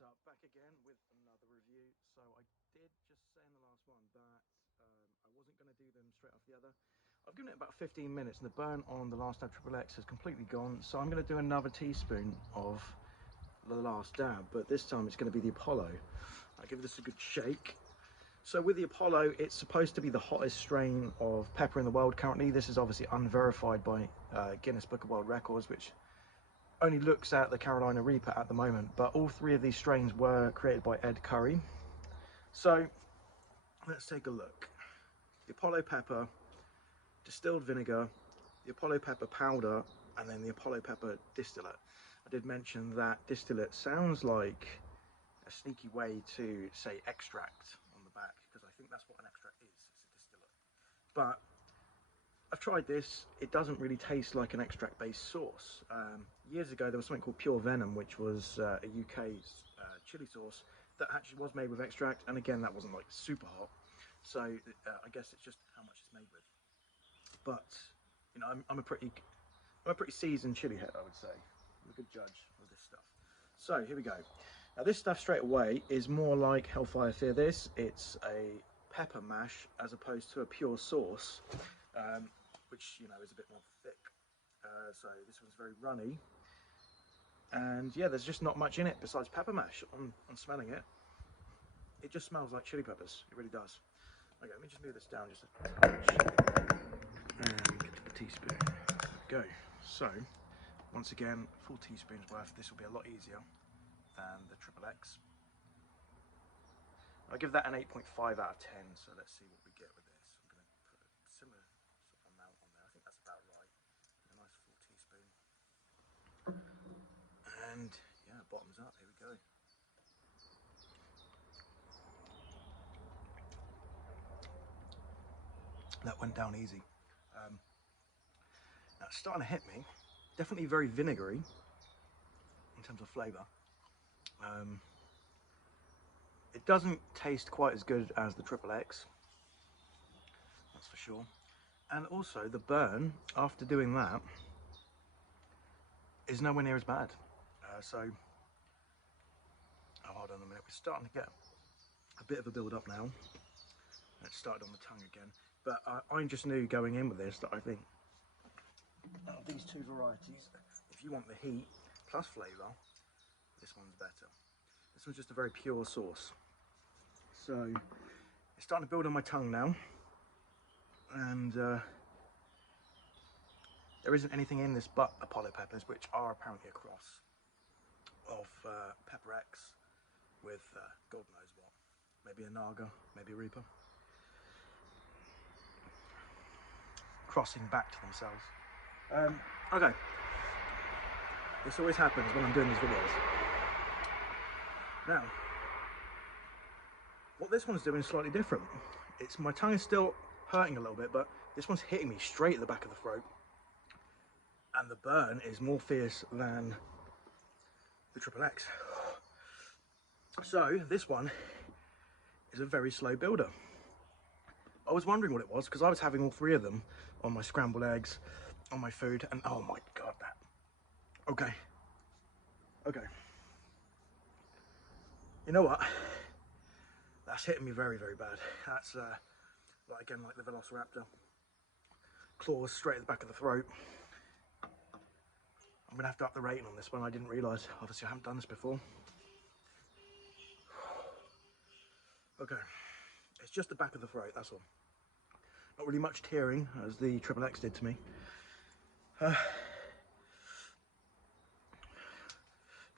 What's up? Back again with another review. So I did just say in the last one that I wasn't going to do them straight off the other. I've given it about 15 minutes and the burn on the last dab triple X has completely gone. So I'm going to do another teaspoon of the last dab, but this time it's going to be the Apollo. I'll give this a good shake. So with the Apollo, it's supposed to be the hottest strain of pepper in the world currently. This is obviously unverified by Guinness Book of World Records, which only looks at the Carolina Reaper at the moment, but all three of these strains were created by Ed Curry. So let's take a look. The Apollo pepper, distilled vinegar, the Apollo pepper powder, and then the Apollo pepper distillate. I did mention that distillate sounds like a sneaky way to say extract on the back, because I think that's what an extract is, it's a distillate. But I've tried this, it doesn't really taste like an extract based sauce. Years ago there was something called Pure Venom, which was a UK chili sauce that actually was made with extract, and again that wasn't like super hot, so I guess it's just how much it's made with. But you know, I'm a pretty seasoned chili head, I would say. I'm a good judge of this stuff. So here we go. Now this stuff straight away is more like Hellfire Fear This. It's a pepper mash as opposed to a pure sauce. Which, you know, is a bit more thick. So this one's very runny. And yeah, there's just not much in it besides pepper mash. On smelling it, it just smells like chili peppers. It really does. Okay, let me just move this down just a touch. And get to the teaspoon. There we go. So, once again, full teaspoon's worth. This will be a lot easier than the triple X. I'll give that an 8.5 out of 10. So let's see what we get with this. I'm going to put a similar sort of amount on there. I think that's about right. A nice full teaspoon. And yeah, bottoms up. Here we go. That went down easy. Now it's starting to hit me. Definitely very vinegary in terms of flavour. It doesn't taste quite as good as the triple X, that's for sure. And also the burn after doing that is nowhere near as bad. Oh, hold on a minute. We're starting to get a bit of a build up now. It started on the tongue again. But I just knew going in with this that I think out of these two varieties, if you want the heat plus flavour, this one's better. This one's just a very pure sauce. So it's starting to build on my tongue now. And there isn't anything in this but Apollo peppers, which are apparently a cross of Pepper X with God knows what. Maybe a Naga, maybe a Reaper. Crossing back to themselves. Okay. This always happens when I'm doing these videos. Now, what this one's doing is slightly different. My tongue is still hurting a little bit, but this one's hitting me straight at the back of the throat. And the burn is more fierce than the triple X. So this one is a very slow builder. I was wondering what it was because I was having all three of them on my scrambled eggs, on my food, and oh my god, that. Okay. You know what? That's hitting me very, very bad. That's like again, like the Velociraptor. Claws straight at the back of the throat. I'm gonna have to up the rating on this one. I didn't realise. Obviously, I haven't done this before. Okay, it's just the back of the throat. That's all. Not really much tearing as the triple X did to me.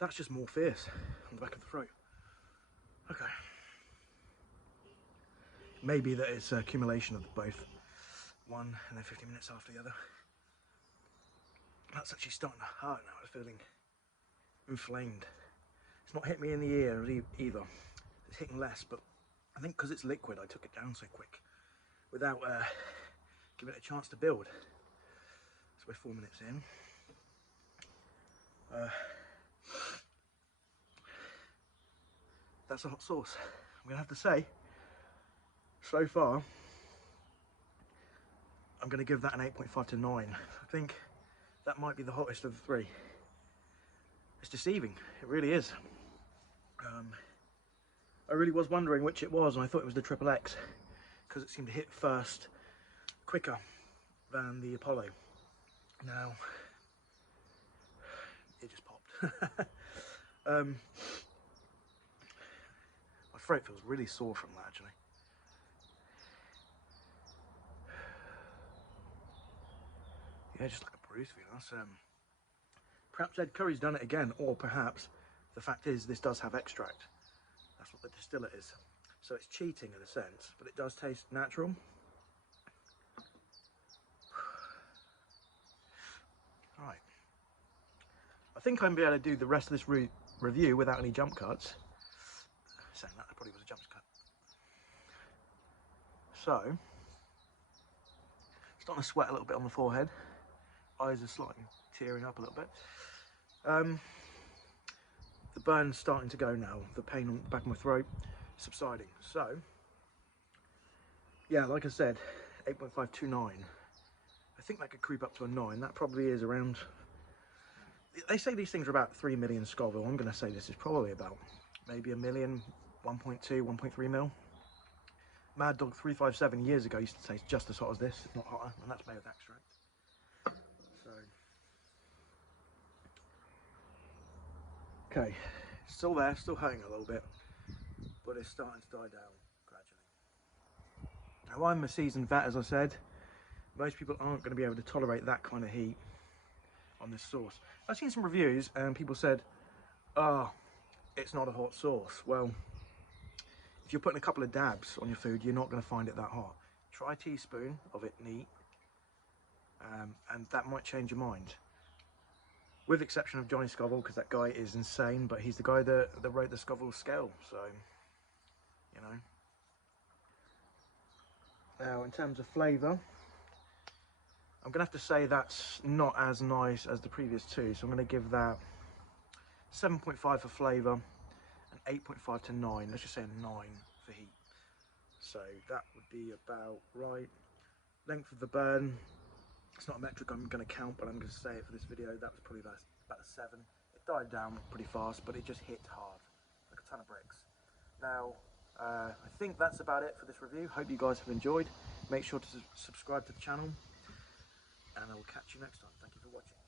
That's just more fierce on the back of the throat. Okay. Maybe that it's an accumulation of both. One and then 15 minutes after the other. That's actually starting to hurt now. I'm feeling inflamed. It's not hit me in the ear either. It's hitting less, but I think because it's liquid, I took it down so quick without giving it a chance to build. So we're 4 minutes in. That's a hot sauce. I'm gonna have to say, so far, I'm gonna give that an 8.5 to 9. I think that might be the hottest of the three. It's deceiving, it really is. I really was wondering which it was, and I thought it was the Triple X because it seemed to hit first quicker than the Apollo. Now, it just popped. My throat feels really sore from that, actually. Yeah, just like a bruise feeling. Perhaps Ed Curry's done it again, or perhaps the fact is this does have extract. That's what the distillate is. So it's cheating in a sense, but it does taste natural. Right. I think I'm going to be able to do the rest of this review without any jump cuts. Saying that, probably was a jump cut. So, starting to sweat a little bit on the forehead. Eyes are slightly tearing up a little bit. The burn's starting to go now. The pain on the back of my throat subsiding. So, yeah, like I said, 8.529. I think that could creep up to a 9. That probably is around... They say these things are about 3 million Scoville. I'm going to say this is probably about maybe a million, 1.2, 1.3 mil. Mad Dog 357 years ago used to taste just as hot as this, if not hotter, and that's made with extract. So, okay, still there, still hurting a little bit, but it's starting to die down gradually. Now, I'm a seasoned vet, as I said. Most people aren't going to be able to tolerate that kind of heat on this sauce. I've seen some reviews and people said, oh, it's not a hot sauce. Well, if you're putting a couple of dabs on your food, you're not going to find it that hot. Try a teaspoon of it neat, and that might change your mind. With exception of Johnny Scoville, because that guy is insane, but he's the guy that wrote the Scoville scale, so, you know. Now, in terms of flavour, I'm going to have to say that's not as nice as the previous two, so I'm going to give that 7.5 for flavour and 8.5 to 9. Let's just say a 9 for heat. So that would be about right. Length of the burn, it's not a metric I'm going to count, but I'm going to say it for this video. That was probably about a 7. It died down pretty fast, but it just hit hard, like a ton of bricks. Now, I think that's about it for this review. Hope you guys have enjoyed. Make sure to subscribe to the channel, and I will catch you next time. Thank you for watching.